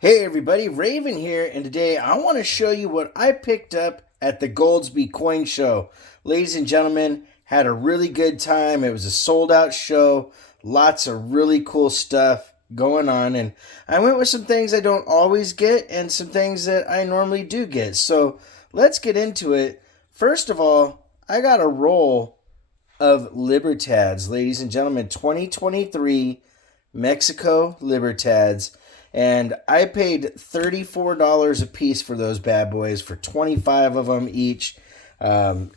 Hey everybody, Raven here, and today I want to show you what I picked up at the Goldsby Coin Show. Ladies and gentlemen, had a really good time. It was a sold out show, lots of really cool stuff going on, and I went with some things I don't always get and some things that I normally do get. So let's get into it. First of all, I got a roll of libertads, ladies and gentlemen, 2023 Mexico libertads. And I paid $34 a piece for those bad boys for 25 of them each. It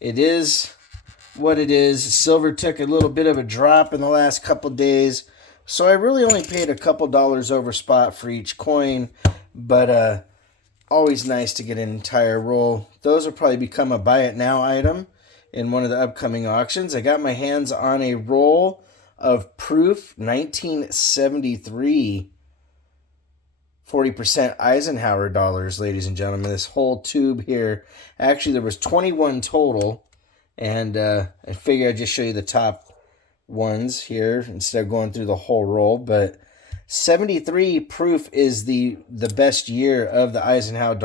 is what it is. Silver took a little bit of a drop in the last couple days. So I really only paid a couple dollars over spot for each coin. But always nice to get an entire roll. Those will probably become a buy it now item in one of the upcoming auctions. I got my hands on a roll of proof 1973 40% Eisenhower dollars, ladies and gentlemen. This whole tube here, actually there was 21 total, and I figure I'd just show you the top ones here instead of going through the whole roll. But 73 proof is the best year of the Eisenhower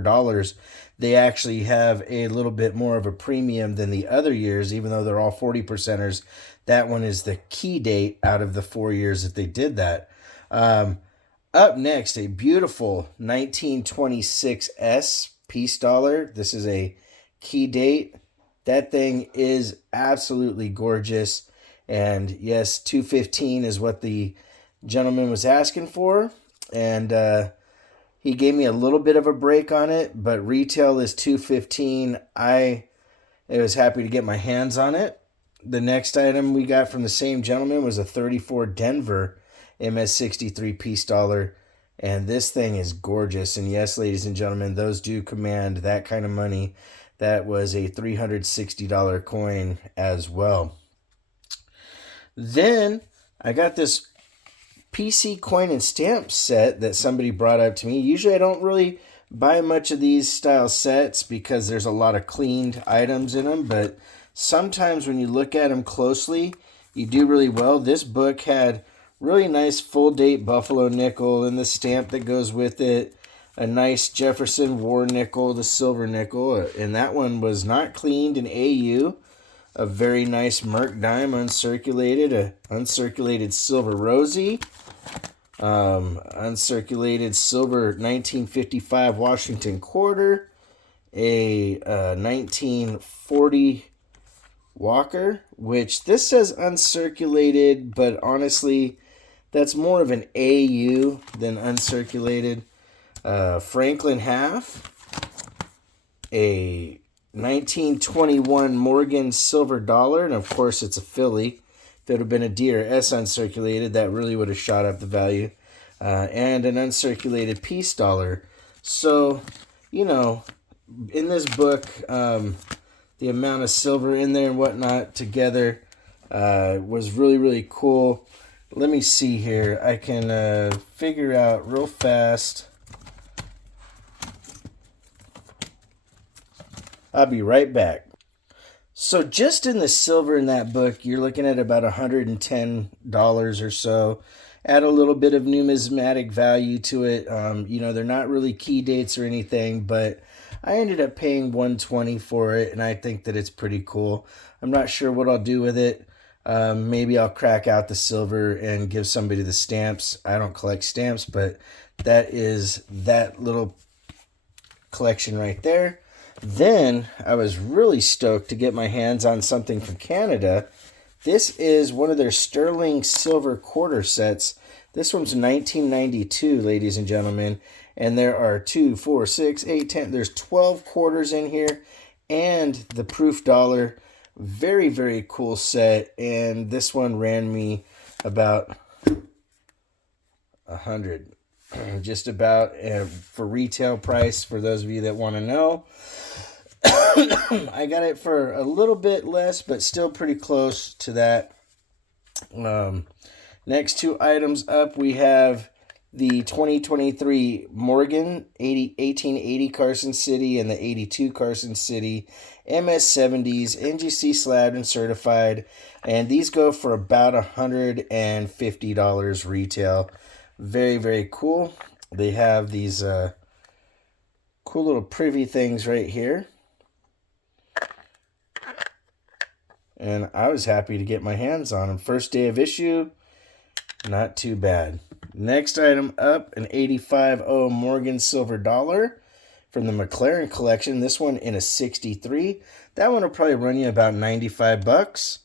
dollars. They actually have a little bit more of a premium than the other years, even though they're all 40%ers. That one is the key date out of the 4 years that they did that. Up next, a beautiful 1926S peace dollar. This is a key date. That thing is absolutely gorgeous. And yes, 215 is what the gentleman was asking for. And he gave me a little bit of a break on it, but retail is 215. I was happy to get my hands on it. The next item we got from the same gentleman was a 34 Denver MS63 peace dollar, and this thing is gorgeous. And yes, ladies and gentlemen, those do command that kind of money. That was a $360 coin as well. Then I got this PC coin and stamp set that somebody brought up to me. Usually I don't really buy much of these style sets because there's a lot of cleaned items in them, but sometimes when you look at them closely, you do really well. This book had really nice full date buffalo nickel and the stamp that goes with it, a nice Jefferson war nickel, the silver nickel, and that one was not cleaned in AU. A very nice Merc dime uncirculated, a uncirculated silver rosy, uncirculated silver 1955 Washington quarter, a 1940 Walker, which this says uncirculated, but honestly, that's more of an AU than uncirculated. Franklin half, a 1921 Morgan silver dollar, and of course it's a Philly. If it would have been a D or S uncirculated, that really would have shot up the value. And an uncirculated peace dollar. So, in this book, the amount of silver in there and whatnot together was really, really cool. Let me see here. I can figure out real fast. I'll be right back. So just in the silver in that book, you're looking at about $110 or so. Add a little bit of numismatic value to it. They're not really key dates or anything, but I ended up paying $120 for it, and I think that it's pretty cool. I'm not sure what I'll do with it. Maybe I'll crack out the silver and give somebody the stamps. I don't collect stamps, but that is that little collection right there. Then I was really stoked to get my hands on something from Canada. This is one of their sterling silver quarter sets. This one's 1992, ladies and gentlemen. And there are 2, 4, 6, 8, 10. There's 12 quarters in here and the proof dollar. Very, very cool set. And this one ran me about $100. Just about for retail price, for those of you that want to know. I got it for a little bit less, but still pretty close to that. Next two items up, we have the 2023 Morgan 1880 Carson City and the 82 Carson City MS70s, NGC slabbed and certified. And these go for about $150 retail. Very, very cool. They have these cool little privy things right here. And I was happy to get my hands on them. First day of issue, not too bad. Next item up, an 85.0 Morgan silver dollar from the McLaren collection. This one in a 63. That one will probably run you about 95 bucks.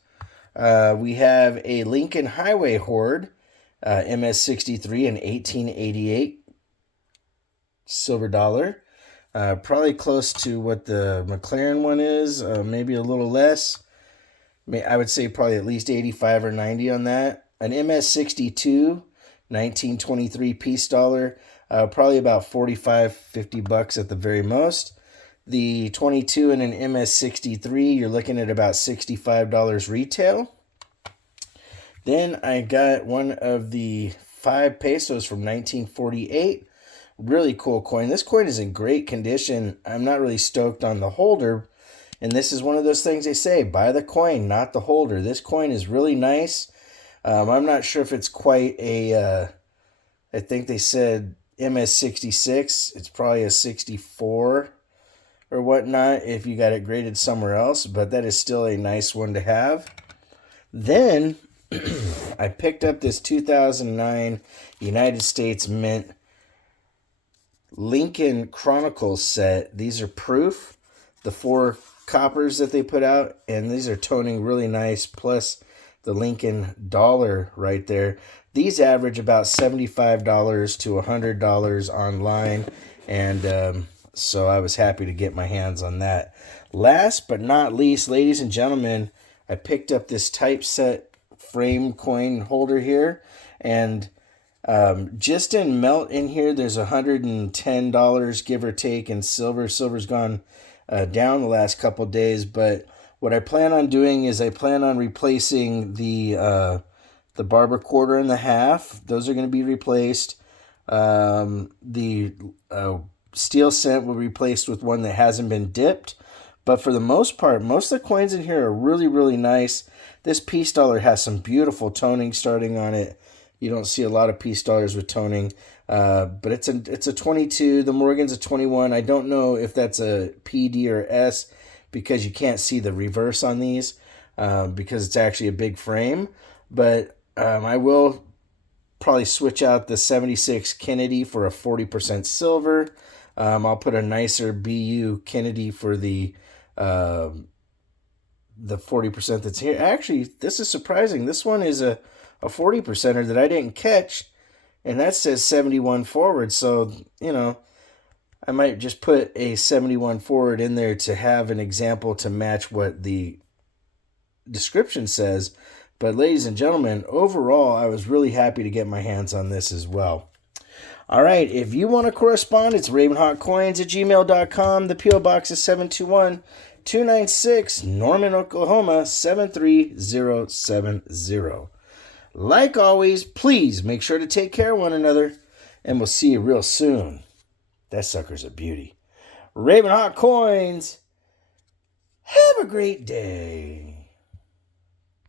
We have a Lincoln Highway Horde, MS63 in 1888 silver dollar. Probably close to what the McLaren one is, maybe a little less. I would say probably at least 85 or 90 on that. An MS62, 1923 peace dollar, probably about 45, 50 bucks at the very most. The 22 and an MS63, you're looking at about $65 retail. Then I got one of the 5 pesos from 1948. Really cool coin. This coin is in great condition. I'm not really stoked on the holder. And this is one of those things they say, buy the coin, not the holder. This coin is really nice. I'm not sure if it's quite a, I think they said MS66. It's probably a 64 or whatnot if you got it graded somewhere else. But that is still a nice one to have. Then I picked up this 2009 United States Mint Lincoln Chronicles set. These are proof. The 4 coppers that they put out, and these are toning really nice, plus the Lincoln dollar right there. These average about $75 to $100 online, and so I was happy to get my hands on that. Last but not least, ladies and gentlemen, I picked up this typeset frame coin holder here, and just in melt in here, there's $110 give or take in silver. Silver's gone down the last couple days, but what I plan on doing is I plan on replacing the barber quarter and the half. Those are going to be replaced. The steel cent will be replaced with one that hasn't been dipped. But for the most part, most of the coins in here are really, really nice. This peace dollar has some beautiful toning starting on it. You don't see a lot of peace dollars with toning. But it's a 22. The Morgan's a 21. I don't know if that's a P, D, or S because you can't see the reverse on these because it's actually a big frame. But I will probably switch out the 76 Kennedy for a 40% silver. I'll put a nicer BU Kennedy for the 40% that's here. Actually, this is surprising. This one is a 40%er that I didn't catch. And that says 71 forward, so, you know, I might just put a 71 forward in there to have an example to match what the description says. But ladies and gentlemen, overall, I was really happy to get my hands on this as well. All right, if you want to correspond, it's ravenhawkcoins@gmail.com. The P.O. Box is 721-296, Norman, Oklahoma, 73070. Like always, please make sure to take care of one another, and we'll see you real soon. That sucker's a beauty. Ravenhawk Coins, have a great day.